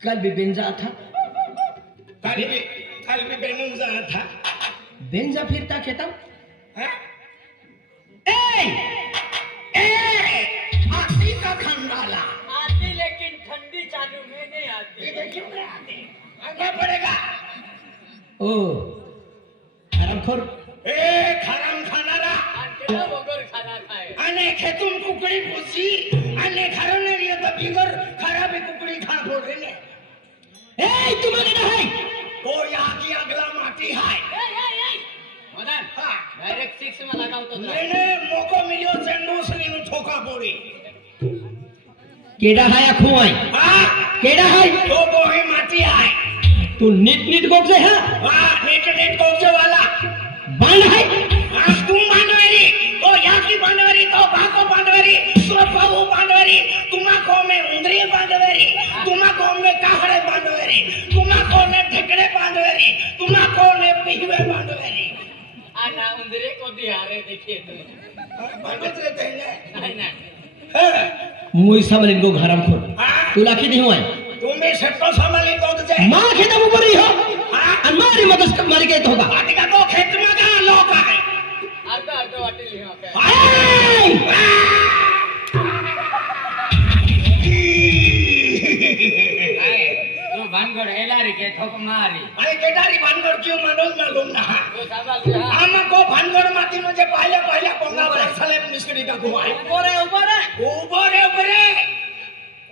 कल भी बेंजा था, कल भी बेनुजा था। बेंजा फिरता खेता आती का खंडाला आती, लेकिन ठंडी चालू में नहीं आती। क्यों नहीं आती? आगे पड़ेगा। ओ हरामखोर, खराम खानारा बगर खाना खाए अने खेतुम कुकड़ी पूछी अने खरो ने लिए तो बिगर खराब कुकड़ी खा फोड़े ने। तुम्हारे ना है वो यहाँ की अगला माटी है। मदन, डायरेक्ट 6 में लगाओ तो मैंने मौको मिलियो चेंडू सली नु ठोका पोड़ी। केडा है खुआई केडा है तो वो ही माटी है। तू नीट गोग से है नीट गोग से वाला बांध है। तुम बांधवरी तो यहाँ की बांधवरी तो भाको बांधवरी तो बाबू बांधवरी तुम्हाको में उंदरी बांधवरी तुम्हाको में काहड़े बांधवरी तुम्हाको में ठेकड़े बांधवरी तुम्हाको में पिहवे बांधवरी। आना उंदरे को दिहारे देखिए तुम बांधते रहते हैं नहीं ना मुई समलिन को हरामखोर तू लाखी नहीं हुआ तुम्हें सट्टो संभाली तो तुझे मां खेता ऊपर ही हो हमारी मदद कर मारी गई तो होगा आटिका तो खेत में का लोग है अर्धा वाटी लियो के तो भानगड़ एलारी के ठोक मारी अरे केटारी भानगड़ क्यों मालूम ना तो संभाल आमा को भानगड़ माती मुझे पहले पंगा बरसाले मिस्त्री का घुमाए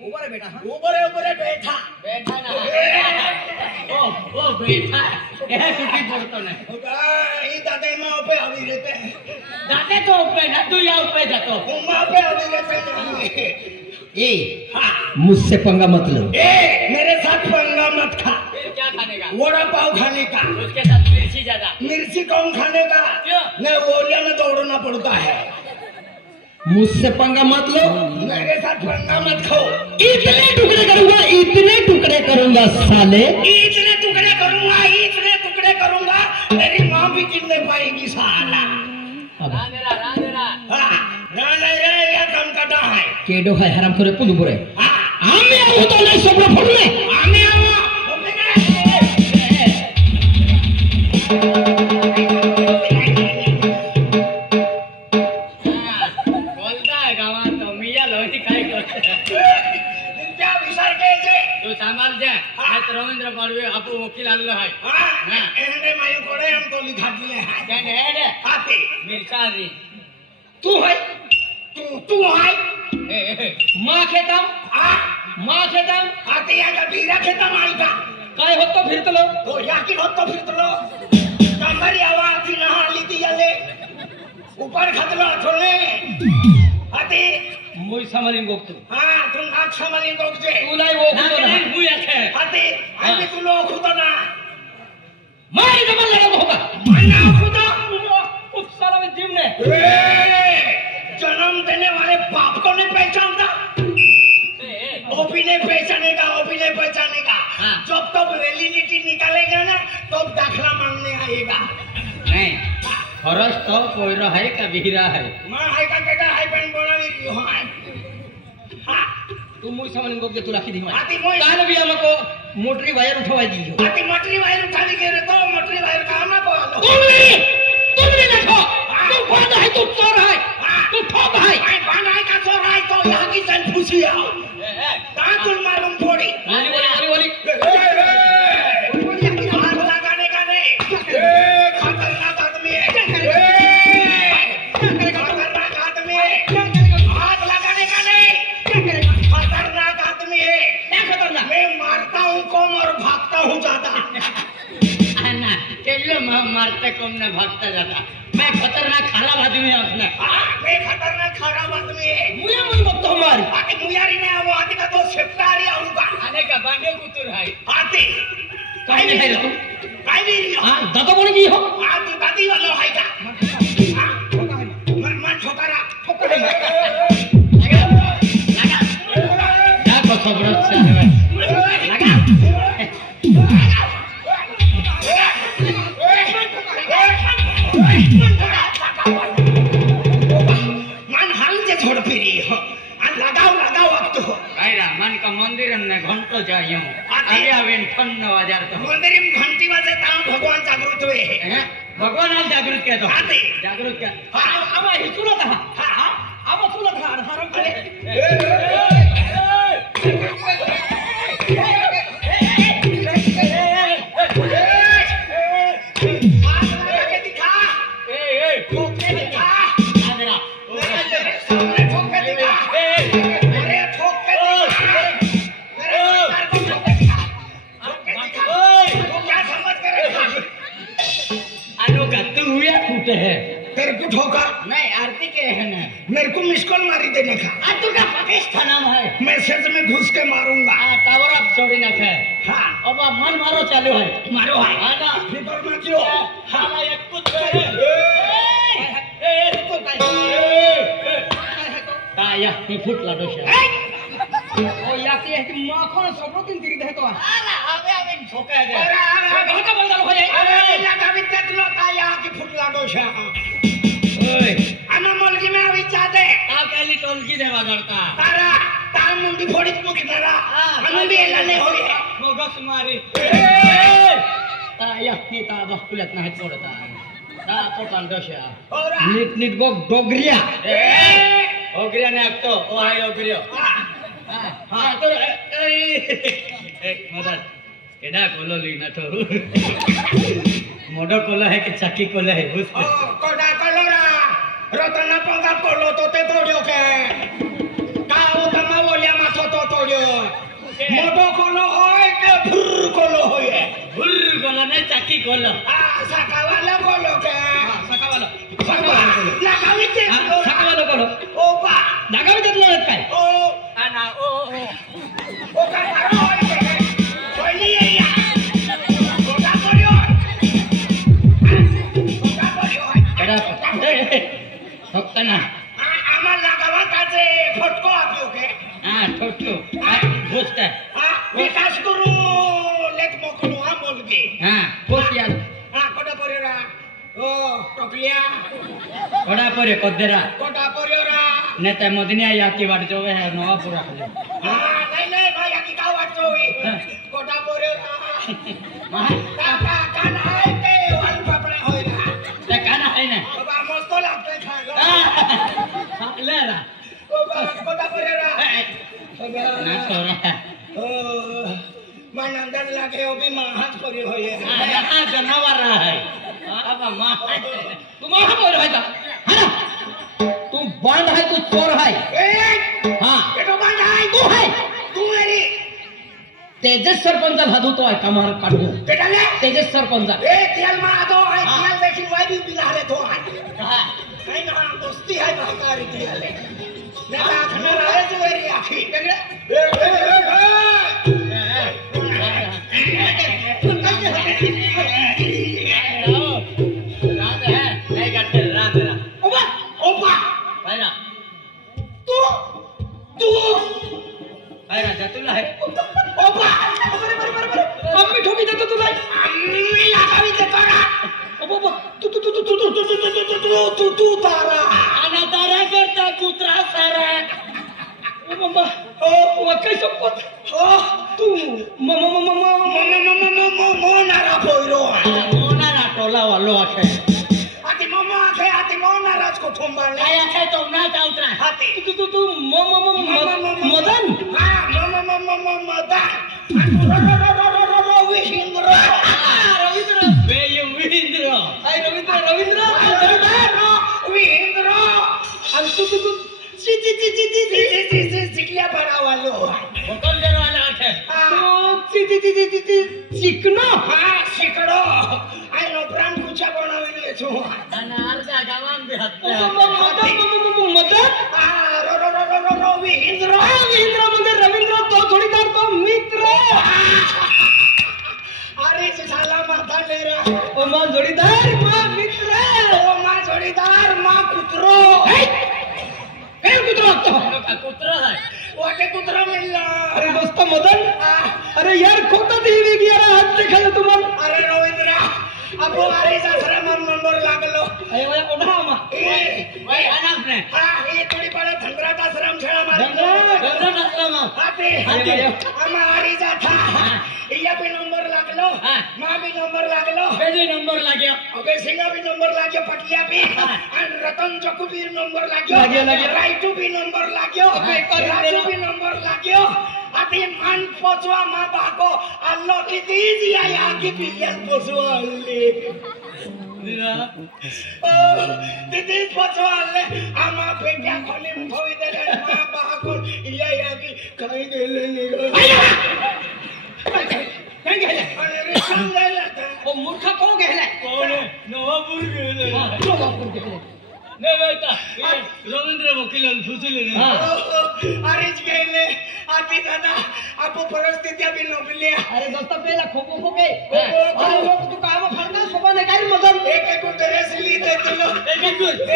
ऊपर बेटा ऊपर बैठा ना ओ बैठा ये टूटी पड़तो ने ई दादे मां पे अभी रहते हैं दाते तो ऊपर ना तू या ऊपर जातो मां पे अभी रहते हैं। मुझसे पंगा मत लो मेरे साथ पंगा मत खा। फिर क्या खाने का? वड़ा पाव खाने का। उसके साथ मिर्ची ज्यादा। मिर्ची कम खाने का। क्यों? नहीं ओलिया में दौड़ना पड़ता है। मुझसे पंगा मत लो मेरे साथ पंगा मत खाओ। इतने टुकड़े करूंगा साले इतने टुकड़े करूंगा तेरी माँ भी गिन नहीं पाएगी साला। रांदेरा ये कम कटा है केडो है हरामखोर पुदु पुरे आमी आऊ तो नहीं सबलो फड़ले आमी आऊ होईचे तू सांभाल जा नाहीतर रवींद्र पाडवे आपू वकील आलेलो आहे हां एने मायो कोडे हम तो लिखा दिले है त्याने हेडे आते मिरसारी तू है तू हाय माँ खेताम हां माँ खेताम आते या का बीरा खेता मालका काय होतो फिरतलो तो याकी होतो फिरतलो कामरी आवाज ना लीती याले ऊपर खतलो थोले आते मुई समालीन गोगतो हां तुम आख समालीन गोगजे तुलाई वो खुतो ना बुया खे आते आते तू लो खुतो ना मारी जबल लगा होगा मना खुदा उस साला में जिम ने जन्म देने वाले बाप को नहीं पहचानता ओपी ने पहचानेगा हाँ। जब तक वैलिडिटी निकालेगा ना तब दाखला मांगने आएगा नहीं खरस तो कोई रहा है का बिहरा है मां है का बेटा है पेन बोला नहीं है हां तू मुई समालीन गोग तू राखी दी आती मोय काल भी हमको मोटरी वायर उठवाई दी हो आती मोटरी वायर उठाने के रे तो मोटरी वायर काम ना बोलो तुम भी देखो तू कौन है तू चोर है तू ठोक है भाई बनाए का चोर है तो यहां की जन खुशी आओ ताकुल मालूम थोड़ी बोली हाथ लगाने का नहीं खतरनाक आदमी है खतरनाक आदमी है हाथ लगाने का नहीं खतरनाक आदमी है क्या खतरनाक मैं मारता हूँ कम और भागता हूँ ज्यादा ना चलो मारते कम न भागता जाता मैं खतरनाक खराब आदमी है उसने मैं खतरनाक खराब आदमी है मुई बत्तो हमारी आती मुयारी नहीं वो आती का तो सेप्टारी आऊंगा आने का बांधे कुतुर है आती काय नहीं है रे तू काय नहीं रही हो हां दादा बोल गई हो हाँ तू दादी वाला है का मन ठोकरा क्या को खबर से लगा मन हाल जे छोड़ फिरी हो लगाओ वक्त हो आयरा मन का मंदिर में घंटो जाइयो आते। अरे अवेन फन्न बाजार तो मंदिर में घंटी बजे ता भगवान जागृत हुए हैं? भगवान आज जागृत किया तो आते। जागृत क्या आवा ही तुला था हां आवा तुला था हराम करे हाथ लगा के दिखा ठोक के दिखा आदरा सामने ठोक के दिखा अरे ठोक के दिखा मेरे सरकार को ठोक के दिखा तू क्या समझ कर रखा अनु का तू हुआ फूटे है तेरे को ठोका नहीं आरती के है ना मेरे को मिस कॉल मारी देने का आज तू का पाकिस्तान नाम है मैसेज में घुस के मारूंगा टावर अप छोड़ी ना है हाँ अब मन मारो चालू है मारो है आना भीतर में क्यों हाला एक कुछ है या ही फुट लाडो से ओ या के है माखन सब दिन तिरी दे तो आला अबे ठोका दे घर का बंदा हो जाए अरे लगा भी तेतलो का यहाँ की फुटला दोषा ओए आना मलगी में अभी चाहते ता पहली टोलकी देवा करता तारा तारा मुंडी फोड़ी मुख तारा हम भी लाने हो गए मोगस मारी ता या की ता बकुलत ना छोड़ता ता तो कंदोशा और नीट गोग डोगरिया ओगरिया ने तो ओ हाय ओगरियो हां तो एक मदद केडा कोलो लीना तो मोडो कोलो है कि चक्की कोलो है ओ कोडा कोलोरा रतना पंगा कोलो तो ते तोड़ियो के काओ तमा बोलिया माथो तो तोड़ियो मोटो कोलो होय के फुर कोलो होय भुर कोलो ने चक्की कोलो आ साका वाला कोलो के सका वाला लगावी ते सका वाला कोलो ओ बा लगावी देतलो काय ओ आना ओ का मारो होय के कोई एरिया कोडा कोलियो केडा फक्त ना आम्हाला लगावा काचे फटको आप्यो के हां ठोठो गोष्ट विकास करू लेक मोकलो हा बोलगे हां पोसिया कोडा परेरा ओ टोकलिया कोडा परे कोदेरा कोडा परेरा नेता मदनिया या की वाट जोवे है नवापुरा खाली नहीं भाई आकी का वाटतो होई कोडा परेरा काका कान आहे ते वाल पापडे होईना ते काना है ना बाबा मस्त लागते खायला लेरा ओ कोडा परेरा ना सोरा ओ तुम्हाला अंदाज लागे अभी महाज परी होय हा जनावर आहे बाबा मा तू महा बोल व्हायचा हा ना तू बांध आहे तू चोर आहे हा बेटो बांध आहे तू आहे तू मेरी तेजस सरपंच हादू तो आहे कमार काढू बेटा ले तेजस सरपंच ए तेल मा दो आहे तेल देखी वाई भी बिगाड़े तो नहीं ना दोस्ती है भाईकारी की हले ने आखना रहे जो मेरी आखी तुला आहे ओपा आम्ही ठोकी देतो तुला आम्ही लागावी देतो ना ओपा तू तारा आणि तारा करता कुत्रा सारा ओ मम्मा ओ काय संपत हो तू मम्मा मो नारा पोयरो मोना टोला वालो आहे आती मम्मा आखे आती मो नाराज को ठुंबाले काय आहे तो ना उतरा आती तू मदन चिकल्या पडावालो होटल दरवाजा आहे चिकनो हा शिकडो आय नो प्राण कुचा बनविले छु आणि अर्धा गावान बी मदन रो विहिंद्र मध्ये रवींद्र तो जोडीदार तो मित्र अरे झाला माथा लेरा ओ मा जोडीदार मा मित्र ओ मा जोडीदार मा कुत्रो हे कुत्रा कुत्रा आहे वाटे कुत्रा म्हणला अरे दोस्त मदन अरे यार खोटा देवी यार हात देखायला तुम्हाला अरे रवींद्र अपो अरे सासरा नंबर लागलो अरे वया ओढा आमा वय अनाप ने हा हे थोडी पण धंद्रात आश्रम छळा मारी गंगा आश्रम हाते आमा अरे जाथा इया पे नंबर लागलो मा भी नंबर लागलो बेडी नंबर लाग्या अबे सिंगा भी नंबर लाग्यो पटलिया भी आणि रतन चकू भी नंबर लाग्यो राइटू भी नंबर लाग्यो राजू भी नंबर लाग्यो आती मान पोचवा मा बाको अल्लो किती दिया या की पियल पोचवा अल्ले तिथे पोचवा अल्ले आमा पेट्या खोली ठोई दे मा बाको इया या की काही गेले निघ काय गेले अरे रे सांगायला ओ मूर्ख कोण गेलाय कोण नवापूर गेले नवापूर गेले नाही बेटा रवींद्र वकील फुसले अरेच गेले आधी दादा आपो परिस्थिती बी नोकली अरे दोस्त पेला खोपो खोपे अरे लोक तू काम फरना सोबा नाही काय मदन एक एक ड्रेस ली दे दिलो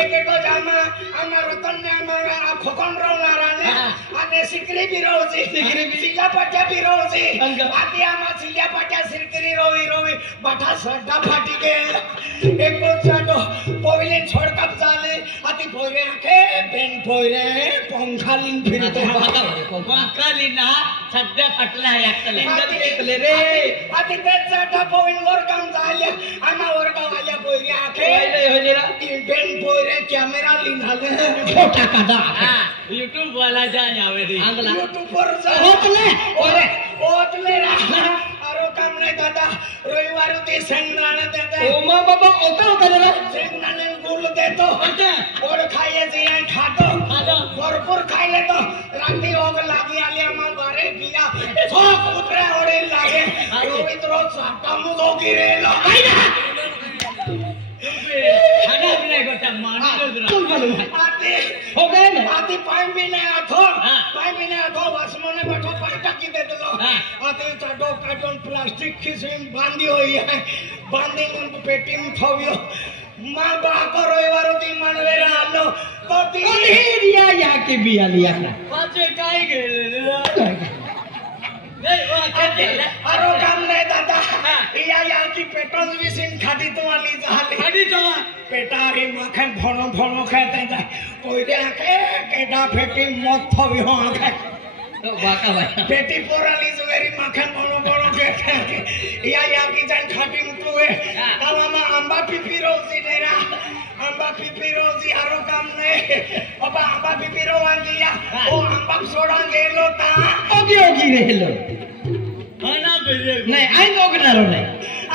एक जामा आमा रतन ने आमा खोकन रावणारा ने आणि सिकरी बी रोजी सिल्या पट्या बी रोजी आधी आमा सिल्या पट्या सिकरी रोवी बठा सड्डा फाटी गेल एक चाटो पोविले छोडकप झाले आधी पोरे आखे पेन पोरे पंखालिंग फिरतो पंखाली ना सध्या फाटला याकले एकले रे आधी तेच चाटा पोविन वर काम झाले आमा वर काम आल्या पोरे आखे पेन पोरे कॅमेरा लिनाले छोटा कादा YouTube वाला जाय आवेदी YouTube वर जा ओतले रा आरो काम नाही दादा रविवार ते शेंगदाणे देते ओ मा बाबा होता रे शेंगदाणे गुळ देतो गोड खायचे आणि खातो भरपूर खायले तो रात्री ओग लागी आली आम्हाला बारे पिया झोप उतरे ओढे लागे रोहित रोज साटा मुदो गिरेलो खाना भी नहीं करता मान आते हो गए ना आते पाई भी नहीं आथो वासमोने बैठो पाई टाकी दे दलो आते चाटो कार्टून प्लास्टिक की सेम बांधी हुई है बांधी मन पेटी में थोवियो मां बाको रविवार होती मनवेरा आलो तो दिया या के बिया लिया ना पाचे काय गेले नहीं वो कहते आरो काम नाही दादा या की पेट्रोल विसिन खादी तुम्हाली झाली खादी जमा पेटारी माखन भणो खाते जा कोई दे आखे केडा फेटी मत थवी हो आखे तो बाका भाई पेटी पोराली जुवेरी माखन भणो के या की जान खाटी मुतुए तामामा आंबा पिपी रोजी नेरा आंबा पिपी रोजी आरो काम नाही बाबा आंबा पिपी रो वांगिया ओ आंबा सोडा गेलो ता ओगी रेलो खाना भी आलो नाही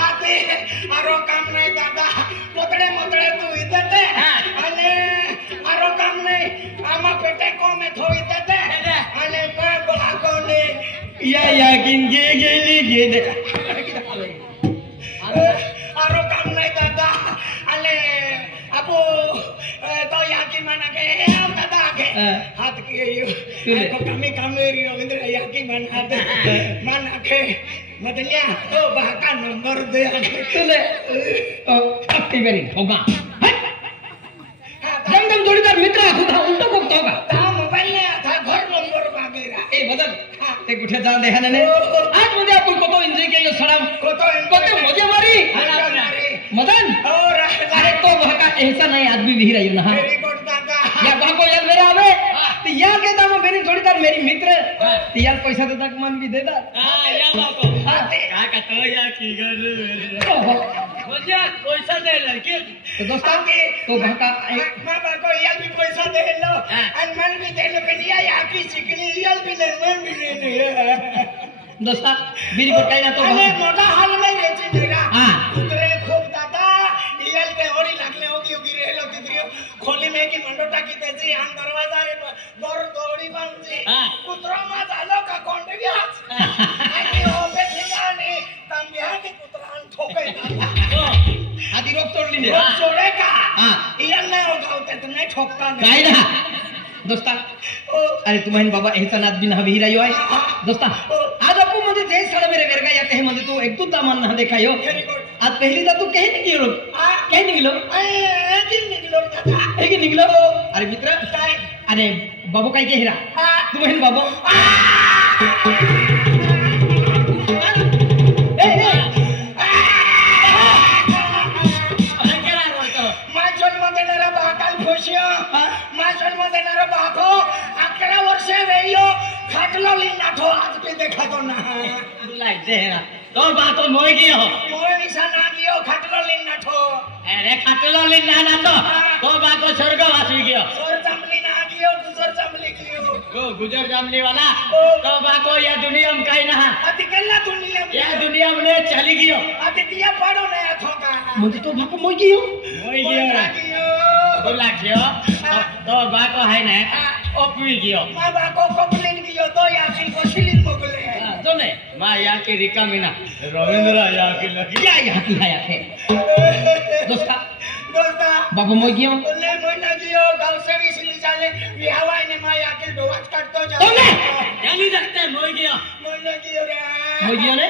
आते आरो काम नाही दादा मोतडे मोतडे तू इथं ते आणि आरो काम नाही आमा पेटे कोमे थोई देते आणि मैं बाकोने या किन गेली गेले आरो काम नाही दादा आणि आपो तो याकी मना के दादा के हाथ के यो को कमी कमेरी रविंद्र याकी मन हाथ मन के मदलिया तो बाका नंबर दे तुले ऍक्टिव्हली होगा जमदम जोडीदार मित्र सुद्धा उलटो बघतो का ता मोबाईल ने था घर नंबर मागेरा ए बदल ते कुठे जाऊन दे हाने आज मध्ये आपण कोतो एन्जॉय केलो सडा कोतो मजा मारी मदन और अरे तो भाका ऐसा नहीं आदमी भी रही ना वेरी गुड दादा या भाको यार मेरे आवे तो यार के दाम मेरी जोड़ीदार मेरी मित्र तो यार पैसा देता मन भी देता या बाको काय का तो या की गर म्हणजे पैसा दे लड़के तो दोस्ता तो भाका मैं बाको यार भी पैसा दे लो और मन भी दे लो बेटिया या की चिकनी यार भी ले मन भी ले दोस्ता मेरी को कहना तो अरे मोटा हाल में रेची मेरा हां उतरे खूब दादा यार के होड़ी लागले होगी होगी रेलो तिद्रियो खोली में की मंडोटा की तेजी आम दरवाजा रे दौड़ दौड़ी बंदी कुतरा मा झालो का कोंडे गया आणि ओबे ठिकाणी तांबिया के कुतरान ठोके आधी रोक तोडली ने रोक सोडे का हां यार नाही होगावते तर नाही ठोकता काय ना दोस्ता अरे तुम्हारे बाबा ऐसा नाद भी ना भी रही है दोस्ता आज आपको मुझे जय साला मेरे घर का या कहे मुझे तो एक तो दामन ना देखा हो आज पहली दा तू कहे नहीं गिरो कहे नहीं गिलो एक निकलो अरे मित्र अरे बाबू काय के हिरा तुम्हारे बाबू आज पे देखा तो ना लाइक दे तो बात तो मोय गयो मोय निशा ना गयो खटलो लिन ना ठो अरे खटलो लिन ना तो बात तो स्वर्ग वासी गयो सोर चंबली ना गयो गुजर चंबली गयो ओ गुजर चंबली वाला तो बात तो या दुनिया में काई ना अति केला दुनिया में या दुनिया में चली गयो अति दिया पड़ो ना ठोका मुझे तो भाको मोय गयो बोला गयो तो बात तो है ना ओपी गयो मां बाको कपलिन गयो तो या की कोशिलिन मोगले तो ने मां या की रिका मीना रविंद्र या की लगी या की है आखे दोस्ता बाबू मोय गयो ने मोय ना गयो गांव से भी सिली जाले विहावाय ने मां या के डोवाच काटतो जा ओने यानी जगते मोय गयो रे मोय गयो ने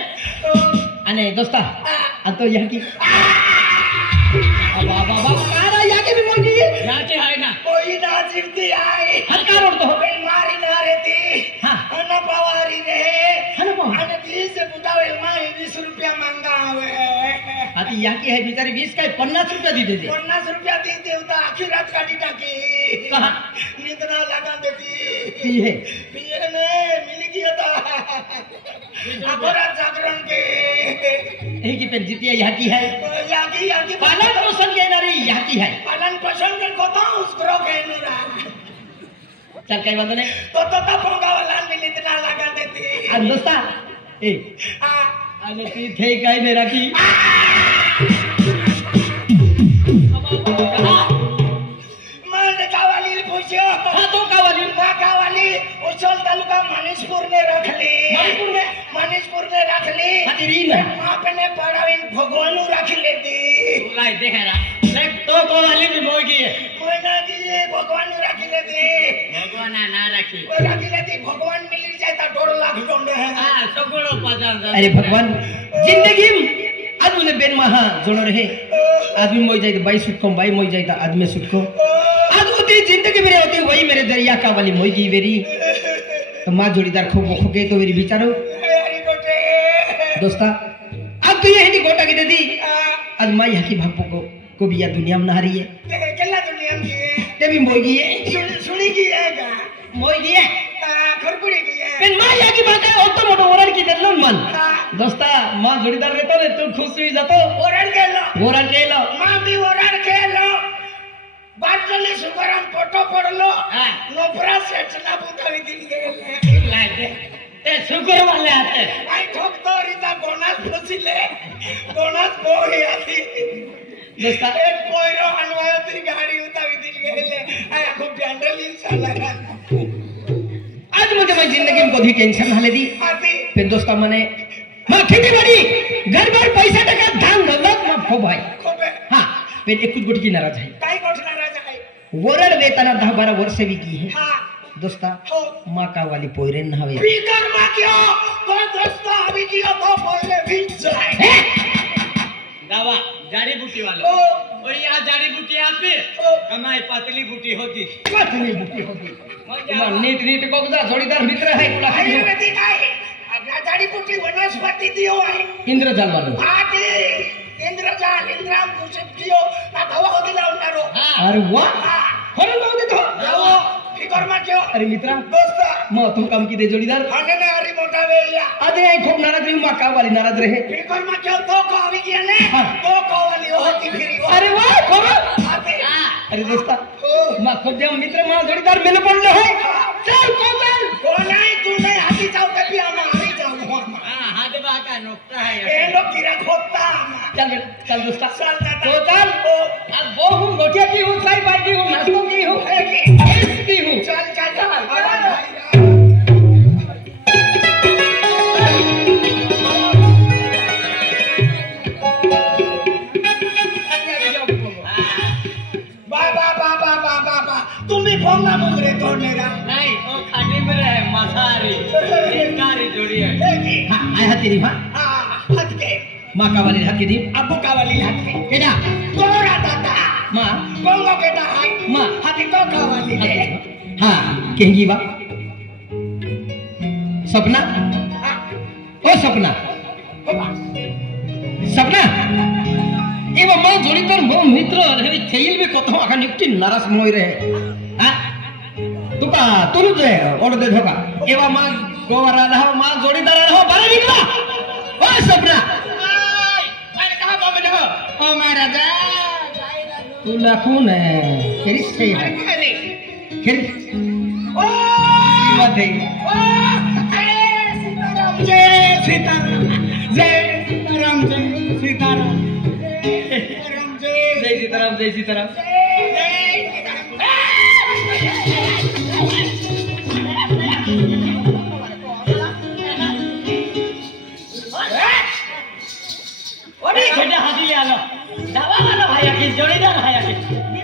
अने दोस्ता तो या की बाबा कारा या के भी मोय गई या के है ना कोई ना जीवती आई हल्का रोड तो मारी ना रहती हां अना पवारी रे अने अने 20 से बुदावे माई 20 रुपया मांगा आवे आती या की है बेचारी 20 का 50 रुपया दी दे 50 रुपया दी देवता आखिर रात काटी टाकी कहां निद्रा लगा देती पिए ने मिल गया था अखरा जागरण के एक ही पेन जीतिया या की है पालन पोषण के नारी या की है पालन पोषण के कोता उस ग्रह के नुरा चल कई बात नहीं तो पोंगा वाला मिल इतना लगा देती दोस्ता ए अरे ती थे काई मेरा की मान कावाली पूछो हां तो कावाली उछल तालुका मनीषपुर ने रख ली मनीषपुर ने रख ली हतीरी ना आपने पढ़ावी भगवान रख लेती लाई देखेरा देख तो कावाली भी मोय गई है कोई ना जी भगवान रख लेती भगवान ना रखी रख लेती भगवान मिल जाए तो 2 लाख डोंडे है हां सगुणो पसंद अरे भगवान जिंदगी आदमी ने बेन महा जोड़ो रहे आदमी मोय जाए तो बाई सुटको बाई मोय जाए तो आदमी सुटको आज होती जिंदगी मेरे होती वही मेरे दरिया का वाली मोय की वेरी तो मां जोड़ीदार खूब खोके तो मेरी बिचारो दोस्ता अब तो ये हिंदी गोटा की दीदी आज मां यहाँ की भापो को भी या दुनिया में नहारी है केला दुनिया में ते भी मोय की है सुनी की है का मोय की है खरपुड़ी की है पेन मां यहाँ की बात है और तो मोटो ओरड की देलो मन दोस्ता मां जोड़ीदार रहतो ने तू खुश हुई जातो ओरड के लो मां भी ओरड के लो बाटली सुगरम फोटो पडलो नोपरा सेटला बुतावी दिन गेले लाई दे ते के शुक्र वाले आते आई ठोक तो रिता गोनास फसिले गोनास पोही आती दोस्ता एक पोयरो हनवायो ती गाडी उतावी दिल गेले आई आखो जनरल इंशाल्लाह आज मुझे मैं जिंदगी में कभी टेंशन हाले दी आती फिर दोस्ता मने मां खेती बाड़ी घर बार पैसा टका धान दौलत ना खो भाई खोबे हां फिर एक कुछ गुट की नाराज है काय गोठला राजा है वरड वेतना 10-12 वर्ष भी की है हां दोस्ता हो माँ का वाली पोयरे नहावे पीकर मा क्यों तो दोस्ता अभी किया तो बोले भी जाए दवा जड़ी बूटी वाले ओ और यहाँ जड़ी बूटी आती ओ कमाई पतली बूटी होती पतली बुटी होती तुम्हारा नीट नीट को बता जोड़ीदार मित्र है कुला आयुर्वेदिक आहे आपल्या जड़ी बूटी वनस्पति दियो आहे इंद्रजाल वालो आती इंद्रजाल इंद्राम दूषित कियो ना दवा होती लावणारो अरे वाह हां खरं नाव देतो जाओ फिकर मा क्यों अरे मित्रा दोस्ता मग तू काम की दे जोडीदार खाने ने हरी मोटा वेलिया आदे आई खूप नाराज रही माँ का वाली नाराज रहे फिकर मा क्यों तो को अभी किया ने हाँ। तो को वाली होती फिरी अरे वाह खरं आती अरे दोस्ता ओ माँ खूप जेव्हा मित्र मला जोडीदार मेले पडले है चल कोमल तो नहीं तू नहीं हाथी जाओ कभी हम हरी जाओ हाँ हाथ बाका नुकता है ए लोग गिरा खोता चल बेटा चल दोस्ता चल दादा तो चल ओ आज वो हूँ गोटिया की हूँ चाय पाई की हूँ नाश्तों की हूँ की हूँ चल चल चल बाबा बाबा बाबा बा तुम्ही फोंगा मुंगरे तोडनेरा नहीं वो खाटी में रहे मसारी कारी जोड़ी है देखी हाँ आय हात तेरी हाँ हां हाथ के माँ का वाली हात तेरी अब्बू का वाली हाथ के केडा तोरा दादा माँ कोंगो केटा हाय माँ हाथी तो का वाली है हाँ कहेंगी बा सपना ओ सपना सपना एवं माँ जोड़ी तर मो मित्र रहे थेईल भी कतो आका निकटी नाराज मोय रहे हाँ तुका तुरु जे ओड दे धोका एवं माँ गोवरा रहा माँ जोड़ीदार रहा बारे निकला ओ सपना मैंने कहा बाबा देखो ओ मारा जा तू लाखून है तेरी से है अरे फिर ओ बात है जय सीताराम जय सीताराम जय सीताराम जय सीताराम जय सीताराम ओडी छटा हाथी ले आलो दवा वाला भाई की जोड़ीदार है की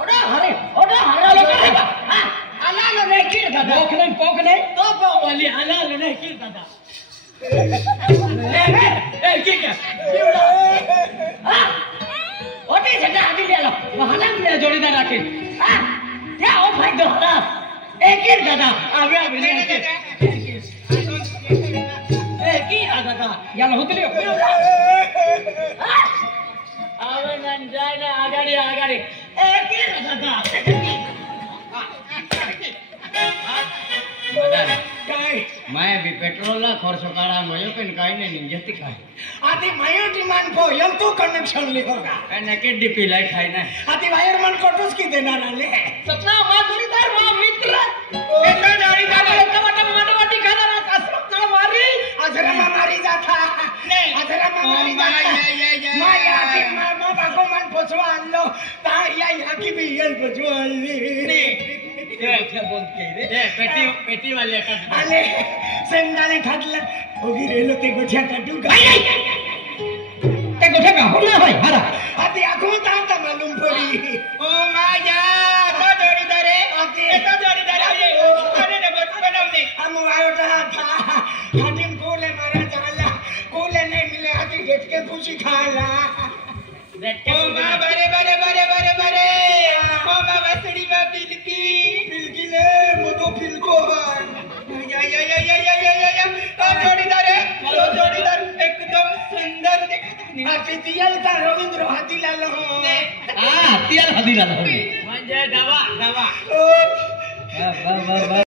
ओडा हरा लोग है हां आला लो नहीं की दादा पोक नहीं तो को वाली आला लो नहीं की दादा ए की क्या हां ओडी छटा हाथी ले आलो वहां में जोड़ीदार रखे हां क्या ओ भाई दोहरा एक ही दादा आगे आगे की दादा याला होतली आवे मन जाय ना आगाडी आगाडी एक ही दादा काय मैं भी पेट्रोल ला खर्च काढा मयो पण काय नाही निंजती काय आधी मायो डिमांड को यम तो कनेक्शन लिहोगा नके डीपी लाई खाय ना आधी वायर मन कोटोस की देणार आले सपना माँ जोड़ीदार माँ मित्र एका जारी का माटी खाना कसरत ना मारी अजरा मारी जाता अजरा मारी जाता माया की मामा बाको मन पोचवा आणलो ता या की भी यल पोचवा आणली क्या बोल के रे ए पेटी वाले का आले सेंगाने खातलं ओगी रेलो ते गोठ्या काटू का ते गोठा का हो ना भाई हरा आधी आखो ता मालूम पडी ओ माया तो जोडीदार आहे आधी तो जोडीदार आहे अरे डबल बनवले हम आयो था हाटिम कोले मारा जाला कोले नहीं मिले आधी गेट के पूछी खाला ओ बा बरे बरे बरे बरे बरे ओ बा वसड़ी बा बिलकी पिलकिले मोदो पिलको या तो जोडीदार आहे तो जोडीदार एकदम सुंदर दिखत हाती तियल का रवींद्र हाती लालो हाँ तियाल हदी रहा म्हणजे दवा दवा ओ वाह वाह वाह